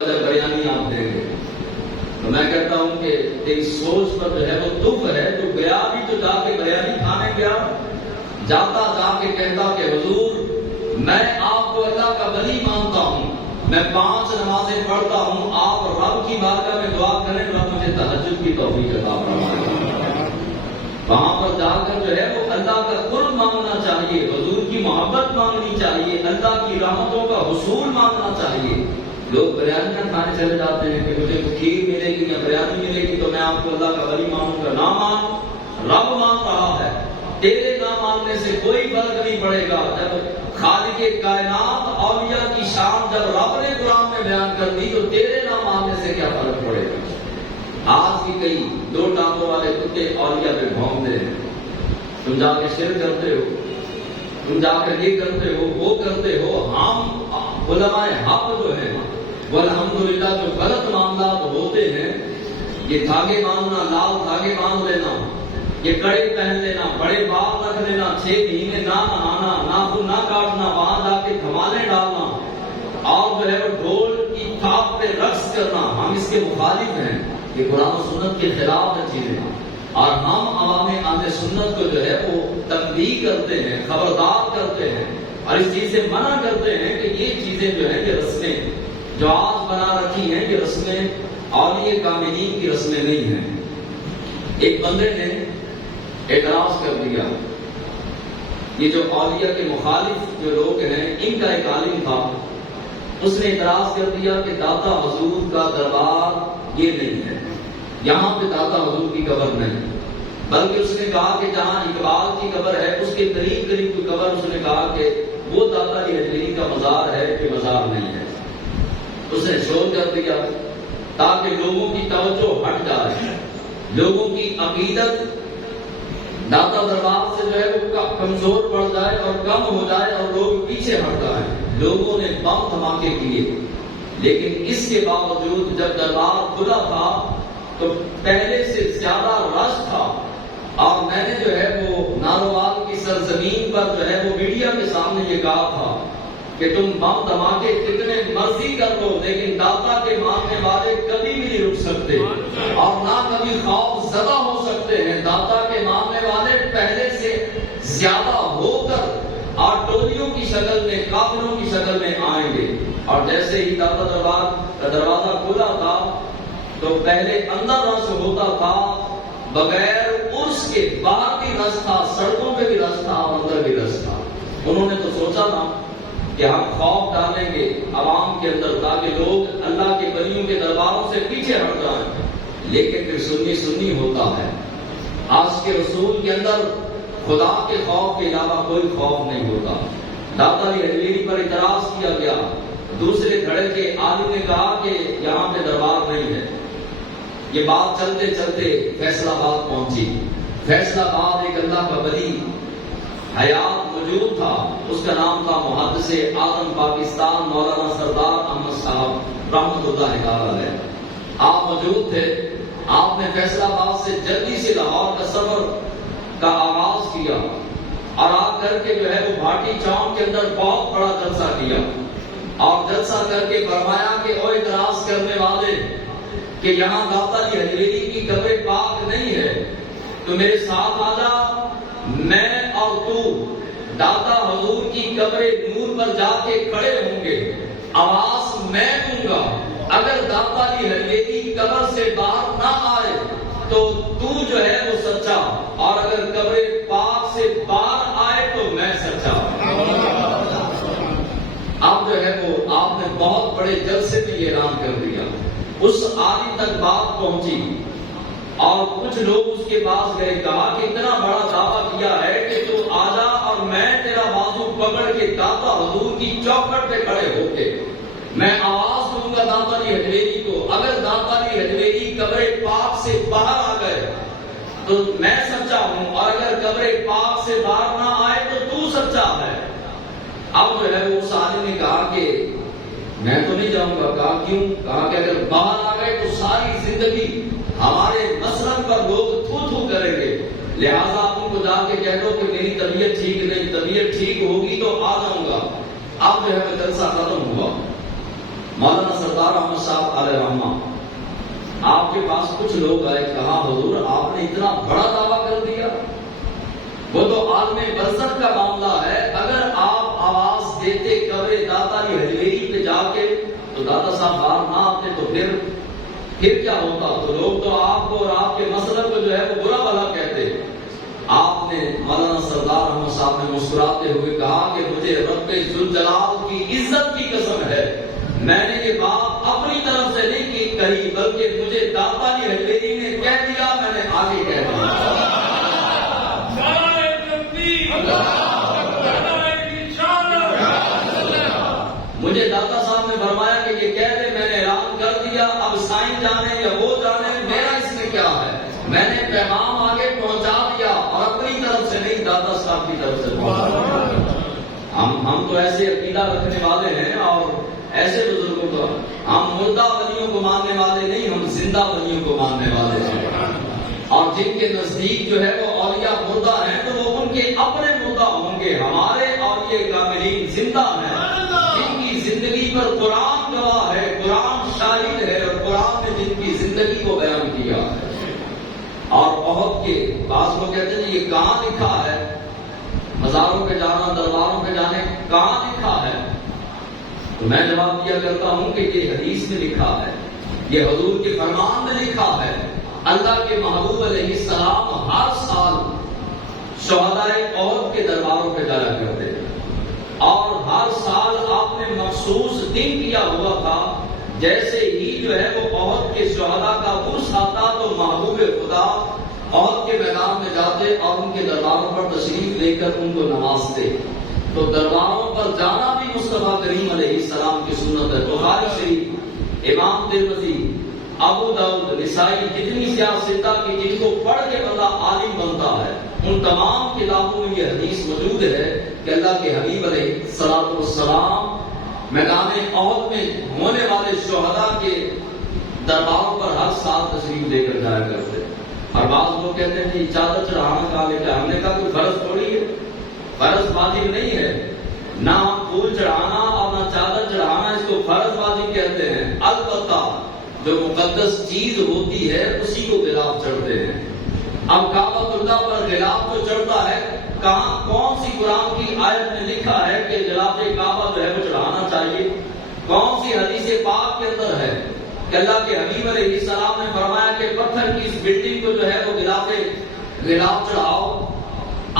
بریانی آپ دیں گے تو میں کہتا ہوں کہ ایک سوچ پر جو ہے وہ دکھ ہے. تو گیا بھی تو جا کے بریانی کھانے گیا, جاتا جا کے کہتا کہ حضور میں آپ کو اللہ کا ولی مانتا ہوں, میں 5 نمازیں پڑھتا ہوں, آپ رب کی بارگاہ میں دعا کریں رب مجھے تہجد کی توفیق عطا فرمائے. وہاں پر جا کر جو ہے وہ اللہ کا قرب مانگنا چاہیے, حضور کی محبت مانگنی چاہیے, اللہ کی رحمتوں کا حصول مانگنا چاہیے. لوگ بریانیاں کھانے چلے جاتے ہیں کہ مجھے کھیر ملے گی یا بریانی ملے گی تو میں آپ کو اللہ کا ولی مانوں گا. نہ مان, رب مان رہا ہے. تیرے نہ ماننے سے کوئی فرق نہیں پڑے گا. جب خالق کائنات اولیاء کی شان جب رب نے قرآن میں بیان کر دی تو تیرے نہ ماننے سے کیا فرق پڑے گا. آج بھی کئی 2 ٹانگوں والے کتے اولیاء پہ بھونکتے ہیں. تم جا کے شرک کرتے ہو, تم جا کر یہ کرتے ہو وہ کرتے ہو. ہم علماء حق جو ہیں وہ الحمدللہ جو غلط معاملات ہوتے ہیں, یہ دھاگے باندھنا, لال دھاگے باندھ لینا, یہ کڑے پہن لینا, بڑے بال رکھ لینا, 6 مہینے نہ نہانا, ناخن نہ کاٹنا, وہاں جا کے دھمالے ڈالنا اور جو ہے وہ ڈھول کی تھاپ پہ رقص کرنا, ہم اس کے مخالف ہیں. یہ قرآن و سنت کے خلاف ہے چیزیں, اور ہم عوام اہل سنت کو جو ہے وہ تنبیہ کرتے ہیں, خبردار کرتے ہیں اور اس چیز سے منع کرتے ہیں کہ یہ چیزیں جو ہیں یہ رسمیں جو آج بنا رکھی ہیں یہ رسمیں اولیاء کاملین کی رسمیں نہیں ہیں. ایک بندے نے اعتراض کر دیا, یہ جو اولیاء کے مخالف جو لوگ ہیں ان کا ایک عالم تھا, اس نے اعتراض کر دیا کہ داتا حضور کا دربار یہ نہیں ہے, یہاں پہ داتا حضور کی قبر نہیں, بلکہ اس نے کہا کہ جہاں اقبال کی قبر ہے اس کے قریب قریب کی قبر, اس نے کہا کہ وہ داتا حجویری کا مزار ہے کہ مزار نہیں ہے. اس نے شور کر دیا تاکہ لوگوں کی توجہ ہٹ جائے, لوگوں کی عقیدت داتا دربار سے جو ہے وہ کمزور پڑ جائے اور کم ہو جائے اور لوگ پیچھے ہٹ جائیں. لوگوں نے بم دھماکے کیے, لیکن اس کے باوجود جب دربار کھلا تھا تو پہلے سے زیادہ رش تھا. اور میں نے جو ہے وہ ناروال کی سرزمین پر جو ہے وہ میڈیا کے سامنے یہ کہا تھا کہ تم بم دھماکے کتنے مرضی کر لو, لیکن داتا کے ماننے والے کبھی بھی نہیں رک سکتے اور نہ کبھی خوف زدہ ہو سکتے ہیں. داتا کے ماننے والے پہلے سے زیادہ ہو کر اور ٹولیوں کی شکل میں, قافلوں کی شکل میں آئیں گے. اور جیسے ہی داتا دربار کا دروازہ کھلا تھا تو پہلے اندر رش ہوتا تھا, بغیر عرس کے باہر بھی رش تھا, سڑکوں پہ بھی رش تھا اور اندر بھی رش تھا. انہوں نے تو سوچا تھا کہ ہم خوف ڈالیں گے عوام کے اندر تاکہ لوگ اللہ کے ولیوں کے درباروں سے پیچھے ہٹ جائیں, لیکن پھر سنی ہوتا ہے. آج کے رسول کے اندر خدا کے خوف کے علاوہ کوئی خوف نہیں ہوتا. داتا حجویری پر اعتراض کیا گیا, دوسرے کھڑے کے عالم نے کہا کہ یہاں پہ دربار نہیں ہے. یہ بات چلتے چلتے فیصلہ آباد پہنچی. فیصلہ آباد ایک اللہ کا ولی حیات موجود تھا, اس کا نام تھا محدث اعظم پاکستان مولانا سردار احمد صاحب رحمۃ اللہ تعالی علیہ. آپ موجود تھے. آپ نے فیصلہ آباد سے جلدی سے لاہور کا سفر کا آغاز کیا اور آ کر کے جو ہے وہ بھاٹی چوک کے اندر بہت بڑا جلسہ کیا اور جلسہ کر کے فرمایا کہ او اعتراض کرنے والے کہ یہاں داتا حجویری کی قبر پاک نہیں ہے تو میرے ساتھ آ جا, میں اور تو داتا حضور کی قبر نور پر جا کے کھڑے ہوں گے, آواز میں دوں گا. اگر داتا حجویری قبر سے باہر نہ آئے تو تو جو ہے وہ سچا, اور اگر قبر پاک سے باہر آئے تو میں سچا. اب جو ہے وہ آپ نے بہت بڑے جلسے میں یہ اعلان کر دیا. اس عالم تک بات پہنچی اور کچھ لوگ اس کے پاس گئے, کہا کہ اتنا بڑا دعویٰ کیا ہے کہ تو آ جا اور میں تیرا بازو پکڑ کے داتا حضور کی چوکھٹ پہ کھڑے ہو کے میں آواز دوں گا داتا حجویری کو. اگر داتا حجویری قبر پاک سے باہر آ گئے تو میں سچا ہوں, اور اگر قبر پاک سے باہر نہ آئے تو سچا ہے. اب جو ہے وہ اس عالم نے کہا کہ میں تو نہیں جاؤں گا. کہا کیوں؟ کہا کہ اگر باہر آ گئے تو ساری زندگی ہمارے مسلک پر لوگ تھو کریں گے, لہٰذا آپ ان کو جا کے کہہ دو کہ میری طبیعت ٹھیک نہیں, طبیعت ٹھیک ہوگی تو آ جاؤں گا. اب جو ہے وہ جلسہ ختم ہوا. مولانا سردار احمد صاحب پاس کچھ لوگ آئے، کہا حضور آپ نے اتنا بڑا دعویٰ کر دیا، وہ تو عالم برزخ کا معاملہ ہے، اگر آپ آواز دیتے قبر داتا کی حجویری پہ جا کے تو داتا صاحب باہر نہ آتے تو پھر کیا ہوتا؟ تو لوگ تو آپ کو اور آپ کے مسلک کو جو ہے وہ برا بھلا کہتے۔ آپ نے مولانا سردار احمد صاحب نے مسکراتے ہوئے کہا کہ مجھے رب ذوالجلال کی عزت کی قسم ہے، میں نے یہ بات اپنی طرف سے نہیں کہی بلکہ مجھے داتا کی حجویری نے کہہ دیا، میں نے آگے کہہ دیا۔ مجھے داتا صاحب نے فرمایا کہ یہ کہہ دے، میں نے اعلان کر دیا، اب سائن جانے یا وہ جانے، میرا اس میں کیا ہے؟ میں نے پیغام آگے پہنچا دیا اور اپنی طرف سے نہیں، داتا صاحب کی طرف سے پہنچا دیا۔ ہم تو ایسے عقیدہ رکھنے والے ہیں اور ایسے بزرگوں کو، ہم مردہ ولیوں کو ماننے والے نہیں، ہم زندہ ولیوں کو ماننے والے ہیں، اور جن کے نزدیک جو ہے وہ اولیاء مردہ ہیں تو وہ ان کے اپنے مردہ ہوں گے، ہمارے اولیاء کاملین زندہ ہیں، جن کی زندگی پر قرآن گواہ ہے، قرآن شاہد ہے، اور قرآن نے جن کی زندگی کو بیان کیا ہے۔ اور بہت کے بعض لوگ کہتے ہیں یہ کہاں لکھا ہے، مزاروں پہ جانا، درباروں پہ جانے کہاں لکھا ہے؟ تو میں جواب دیا کرتا ہوں کہ یہ حدیث میں لکھا ہے، یہ حضور کے فرمان میں لکھا ہے۔ اللہ کے محبوب علیہ السلام ہر سال شہدائے احد کے درباروں پہ جایا کرتے تھے، اور ہر سال آپ نے مخصوص دن کیا ہوا تھا، جیسے ہی جو ہے وہ احد کے شہداء کا عرس آتا تو محبوب خدا احد کے میدان میں جاتے اور ان کے درباروں پر تشریف لے کر ان کو نوازتے۔ تو درباروں پر جانا بھی مصطفیٰ کریم علیہ السلام کی سنت ہے۔ بخاری شریف، امام ترمذی، ابو داؤد، نسائی، جتنی سیاستہ کی جن کو پڑھ کے بندہ عالم بنتا ہے، ان تمام کتابوں میں یہ حدیث موجود ہے کہ اللہ کے حبیب علیہ السلام میدان احد میں ہونے والے شہداء کے درباروں پر ہر سال تشریف لے کر جایا کرتے۔ اور بعض لوگ کہتے ہیں کہ چادر چڑھانا کا لے کر، ہم نے کہا کوئی فرض تھوڑی ہے، فرض واجب نہیں ہے، نہ ہم پھول چڑھانا اور نہ چادر چڑھانا اس کو فرض واجب کہتے ہیں، البتہ جو مقدس چیز ہوتی ہے اسی کو غلاف چڑھتے ہیں۔ اب کعبۃ اللہ پر غلاف جو چڑھتا ہے، کہاں کون سی قرآن کی آیت میں لکھا ہے کہ غلاف کعبہ جو ہے وہ چڑھانا چاہیے؟ کون سی حدیث پاک کے اندر ہے کہ اللہ کے حبیب علیہ السلام نے فرمایا کہ پتھر کی اس بلڈنگ کو جو ہے وہ غلاف چڑھاؤ؟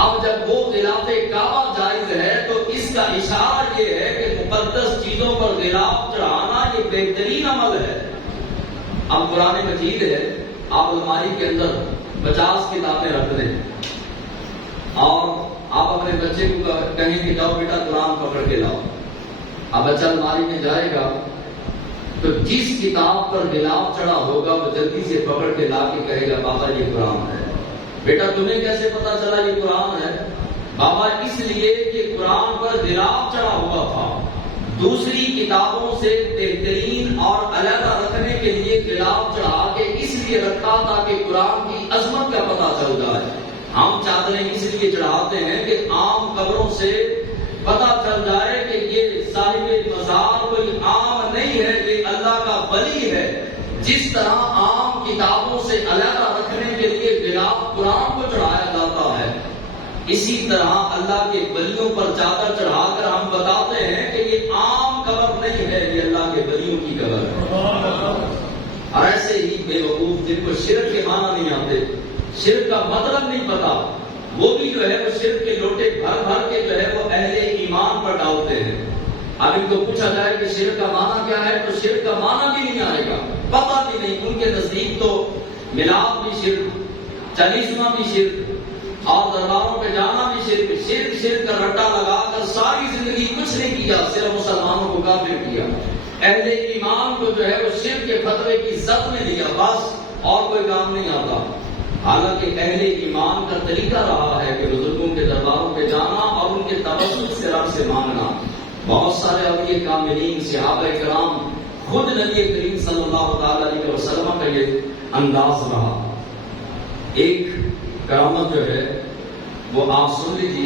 اب جب وہ غلاف کعبہ جائز ہے تو اس کا اشارہ یہ ہے کہ مقدس چیزوں پر غلاف چڑھانا یہ بہترین عمل ہے۔ اب قرآن مجید ہے، آپ الماری کے اندر 50 کتابیں رکھ دیں اور آپ اپنے بچے کو کہیں کہ جاؤ بیٹا قرآن پکڑ کے لاؤ، اب بچہ الماری میں جائے گا تو جس کتاب پر غلاف چڑھا ہوگا وہ جلدی سے پکڑ کے لا کے کہے گا بابا یہ قرآن ہے۔ بیٹا تمہیں کیسے پتا چلا یہ قرآن ہے؟ بابا اس لیے کہ قرآن پر غلاف چڑھا ہوا تھا، دوسری کتابوں سے بہترین اور علیحدہ رکھنے کے لیے غلاف چڑھا کے اس لیے رکھا تاکہ قرآن کی عظمت کا پتہ چل جائے۔ ہم چادریں اس لیے چڑھاتے ہیں کہ عام قبروں سے پتہ چل جائے کہ یہ صاحب مزار کوئی عام نہیں ہے، یہ اللہ کا ولی ہے۔ جس طرح عام کتابوں سے علیحدہ رکھنے کے لیے غلاف قرآن کو چڑھایا جاتا ہے، اسی طرح اللہ کے ولیوں پر چادر چڑھا کر ہم بتاتے ہیں کہ یہ عام قبر نہیں ہے، یہ اللہ کے ولیوں کی قبر ہے۔ اور ایسے ہی بے وقوف جن کو شرک کے معنی نہیں آتے، شرک کا مطلب نہیں پتا، وہ بھی جو ہے وہ شرک کے لوٹے بھر بھر کے جو ہے وہ اہل ایمان پر ڈالتے ہیں۔ اب ان کو پوچھا جائے کہ شرک کا معنی کیا ہے تو شرک کا معنی بھی نہیں آئے گا، پتہ بھی نہیں۔ ان کے نزدیک تو میلاد بھی شرک، چالیسواں بھی شرک، اور درباروں پہ جانا بھی شرک، شرک کا رٹا لگا کر ساری زندگی کچھ نہیں کیا، صرف مسلمانوں کو کافر کیا۔ اہل ایمان کو جو ہے وہ شرک کے فتوے کی زد میں لیا، بس اور کوئی کام نہیں آتا۔ حالانکہ اہل ایمان کا طریقہ رہا ہے کہ بزرگوں کے درباروں پہ جانا اور ان کے توسل سے رب سے مانگنا۔ بہت سارے اولیاء کاملین، صحابہ کرام، خود نبی کریم صلی اللہ تعالی علیہ وسلم کا یہ انداز رہا۔ ایک کرامت جو ہے وہ آپ سن لیجیے۔